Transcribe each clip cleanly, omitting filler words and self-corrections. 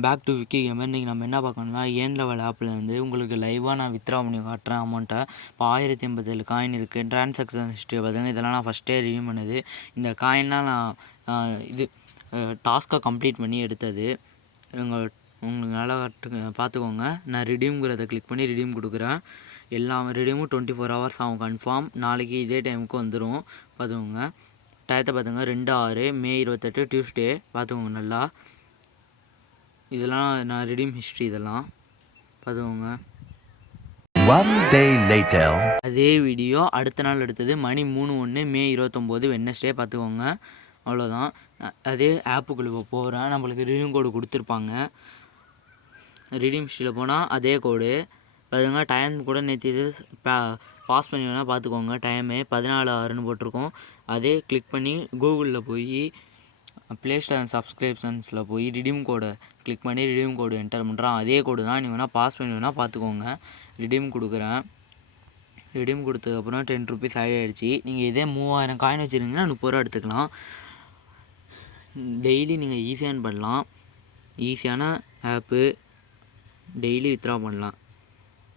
Welcome back to Vicky gamer. இன்றைக்கி நம்ம என்ன பார்க்கணும்னா ஏன் லெவல் ஆப்பில் வந்து உங்களுக்கு லைவாக நான் வித்ரா பண்ணி காட்டுறேன் அமௌண்ட்டை. இப்போ 1087 காயின் இருக்குது. ட்ரான்சாக்ஷன் ஹிஸ்ட்ரி பார்த்துங்க. இதெல்லாம் நான் ஃபஸ்ட்டே ரிடீம் பண்ணுது. இந்த காயின்லாம் நான் இது டாஸ்க்கை கம்ப்ளீட் பண்ணி எடுத்தது. உங்களுக்கு நல்லா பார்த்துக்கோங்க. நான் ரிடீம்ங்கிறத கிளிக் பண்ணி ரிடீம் கொடுக்குறேன். எல்லாம் ரிடீமும் 24 hours ஆகும் கன்ஃபார்ம். நாளைக்கு இதே டைமுக்கு வந்துடும். பார்த்துக்கோங்க. டயத்தை பார்த்துங்க. 2/6 மே 28 டியூஸ்டே. பார்த்துக்கோங்க நல்லா. இதெல்லாம் நான் ரிடீம் ஹிஸ்ட்ரி இதெல்லாம் பார்த்துக்கோங்க. One day later. அதே வீடியோ அடுத்த நாள் எடுத்தது. மணி 3:01 மே 29 வெட்னஸ்டே. பார்த்துக்கோங்க. அவ்வளோதான். அதே ஆப்புக்குள்ளே போகிறேன். நம்மளுக்கு ரிடீம் கோடு கொடுத்துருப்பாங்க. ரிடீம் ஹிஸ்ட்ரியில் போனால் அதே கோடு பார்த்துங்க. டைம் கூட நேற்று இது பாஸ் பண்ணி வேணால் பார்த்துக்கோங்க. டைமு 14:06 போட்டிருக்கோம். அதே கிளிக் பண்ணி கூகுளில் போய் ப்ளே ஸ்டோர் சப்ஸ்கிரிப்ஷன்ஸில் போய் ரிடீம் கோடை கிளிக் பண்ணி ரிடீம் கோடு என்டர் பண்ணுறான். அதே கோடு தான். நீ வேணால் பாஸ் பண்ணி வேணால் பார்த்துக்கோங்க. ரிடீம் கொடுக்குறேன். ரிடீம் கொடுத்ததுக்கப்புறம் 10 rupees ஆகிடுச்சு. நீங்கள் இதே 3000 காயின் வச்சுருந்தீங்கன்னா 30 ரூபா எடுத்துக்கலாம். டெய்லி நீங்கள் ஈஸியாக பண்ணலாம். ஈஸியான ஆப்பு. டெய்லி வித்ரா பண்ணலாம்.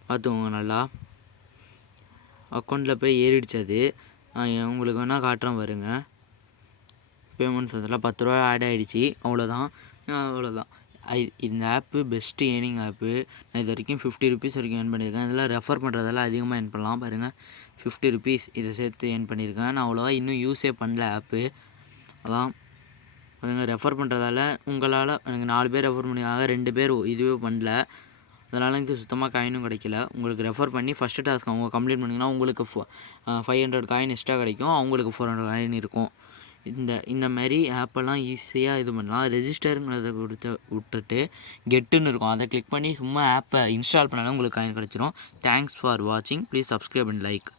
பார்த்துக்கோங்க நல்லா. அக்கௌண்ட்டில் போய் ஏறிடுச்சது. உங்களுக்கு வேணால் காட்டுறேன் பாருங்க. பேமெண்ட்ஸ் அதெல்லாம் 10 ரூபா ஆட் ஆகிடுச்சு. அவ்வளோதான். இந்த ஆப்பு பெஸ்ட்டு ஏர்னிங் ஆப்பு. நான் இது வரைக்கும் 50 rupees வரைக்கும் ஏர்ன் பண்ணியிருக்கேன். இதெல்லாம் ரெஃபர் பண்ணுறதெல்லாம் அதிகமாக ஏர்ன் பண்ணலாம். பாருங்கள் 50 rupees இதை சேர்த்து ஏர்ன் பண்ணியிருக்கேன். நான் அவ்வளோவா இன்னும் யூஸே பண்ணல ஆப்பு. அதான் பாருங்கள். ரெஃபர் பண்ணுறதால உங்களால் எனக்கு 4 பேர் ரெஃபர் பண்ணியிருக்காங்க. 2 பேர் இதுவே பண்ணல. அதனால் எனக்கு சுத்தமாக காயினும் கிடைக்கல. உங்களுக்கு ரெஃபர் பண்ணி ஃபஸ்ட்டு டாஸ்க் அவங்க கம்ப்ளீட் பண்ணிங்கன்னா உங்களுக்கு 500 காயின் எக்ஸ்ட்ரா கிடைக்கும். அவங்களுக்கு 400 காயின் இருக்கும். இந்த மாதிரி ஆப்பெல்லாம் ஈஸியாக இது பண்ணலாம். ரெஜிஸ்டருங்கிறத விட்டுட்டு கெட்டுன்னு இருக்கும். அதை கிளிக் பண்ணி சும்மா ஆப்பை இன்ஸ்டால் பண்ணாலும் உங்களுக்கு காயின் கிடச்சிரும். தேங்க்ஸ் ஃபார் வாட்சிங். Please subscribe and like.